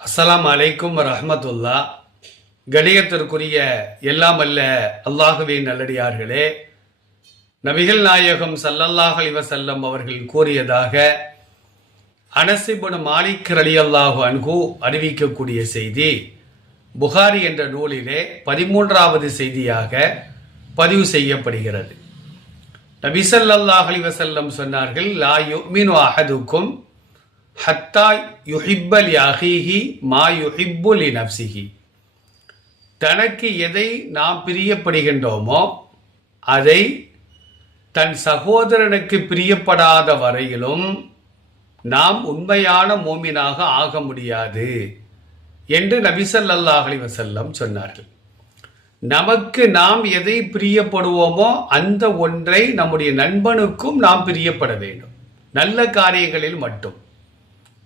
அஸ்ஸலாமு அலைக்கும் வரஹ்மத்துல்லா. கணியத்திற்குரிய எல்லாம் அல்ல அல்லாஹுவின் நல்லடியார்களே, நபிகள் நாயகம் ஸல்லல்லாஹு அலைஹி வஸல்லம் அவர்கள் கூறியதாக அனஸ் இப்னு மாலிக் ரலியல்லாஹு அன்ஹு அறிவிக்கக்கூடிய செய்தி புகாரி என்ற நூலிலே 13வது செய்தியாக பதிவு செய்யப்படுகிறது. நபி ஸல்லல்லாஹு அலைஹி வஸல்லம் சொன்னார்கள், லா யுமினு அஹதுக்கும் ஹத்தா யுஹிப்ப லி அஹீஹி மா யுஹிப்பு லி நஃப்ஸிஹி. தனக்கு எதை நாம் பிரியப்படுகின்றோமோ அதை தன் சகோதரனுக்கு பிரியப்படாத வரையிலும் நாம் உண்மையான மோமினாக ஆக முடியாது என்று நபி ஸல்லல்லாஹு அலைஹி வஸல்லம் சொன்னார்கள். நமக்கு நாம் எதை பிரியப்படுவோமோ அந்த ஒன்றை நம்முடைய நண்பனுக்கும் நாம் பிரியப்பட வேண்டும். நல்ல காரியங்களில் மட்டும்.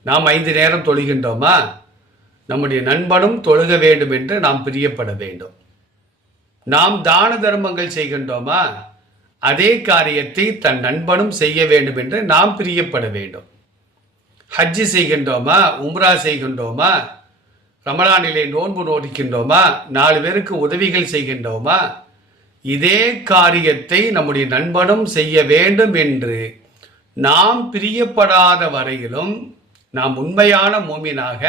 நாம் 5 நேரம் தொழுகின்றோமா, நம்முடைய நண்பனும் தொழுக வேண்டும் என்று நாம் பிரியப்பட வேண்டும். நாம் தான தர்மங்கள் செய்கின்றோமா, அதே காரியத்தை தன் நண்பனும் செய்ய வேண்டும் என்று நாம் பிரியப்பட வேண்டும். ஹஜ்ஜி செய்கின்றோமா, உம்ரா செய்கின்றோமா, ரமலானிலே நோன்பு நோடிக்கின்றோமா, 4 பேருக்கு உதவிகள் செய்கின்றோமா, இதே காரியத்தை நம்முடைய நண்பனும் செய்ய வேண்டும் என்று நாம் பிரியப்படாத வரையிலும் நாம் உண்மையான மோமினாக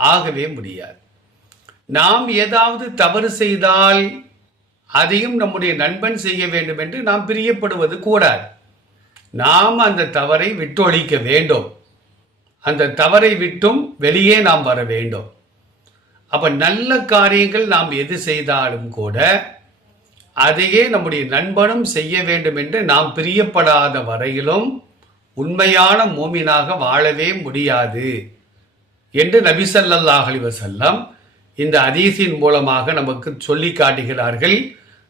ஆகவே முடியாது. நாம் ஏதாவது தவறு செய்தால் அதையும் நம்முடைய நண்பன் செய்ய வேண்டும் என்று நாம் பிரியப்படுவது கூடாது. நாம் அந்த தவறை விட்டொழிக்க வேண்டும். அந்த தவறை விட்டும் வெளியே நாம் வர வேண்டும். அப்ப நல்ல காரியங்கள் நாம் எது செய்தாலும் கூட அதையே நம்முடைய நண்பனும் செய்ய வேண்டும் என்று நாம் பிரியப்படாத வரையிலும் உண்மையான மோமினாக வாழவே முடியாது என்று நபி ஸல்லல்லாஹு அலைஹி வஸல்லம் இந்த ஹதீஸின் மூலமாக நமக்கு சொல்லி காட்டுகிறார்கள்.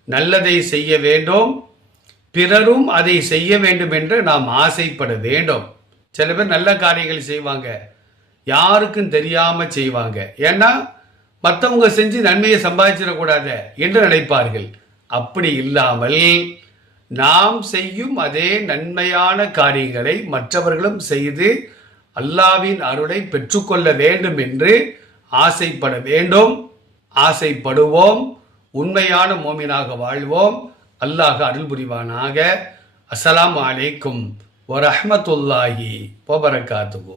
நல்லதை செய்ய வேண்டும், பிறரும் அதை செய்ய வேண்டும் என்று நாம் ஆசைப்பட வேண்டும். சில பேர் நல்ல காரியங்கள் செய்வாங்க, யாருக்கும் தெரியாம செய்வாங்க. ஏன்னா மற்றவங்க செஞ்சு நன்மையை சம்பாதிச்சிடக்கூடாது என்று நினைப்பார்கள். அப்படி இல்லாமல் நாம் செய்யும் அதே நன்மையான காரியங்களை மற்றவர்களும் செய்து அல்லாஹ்வின் அருளை பெற்றுக்கொள்ள வேண்டும் என்று ஆசைப்பட வேண்டும். ஆசைப்படுவோம், உண்மையான மோமினாக வாழ்வோம். அல்லாஹ் அருள் புரிவானாக. அஸ்ஸலாமு அலைக்கும் வரஹ்மத்துல்லாஹி வபரகாத்துஹு.